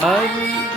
I will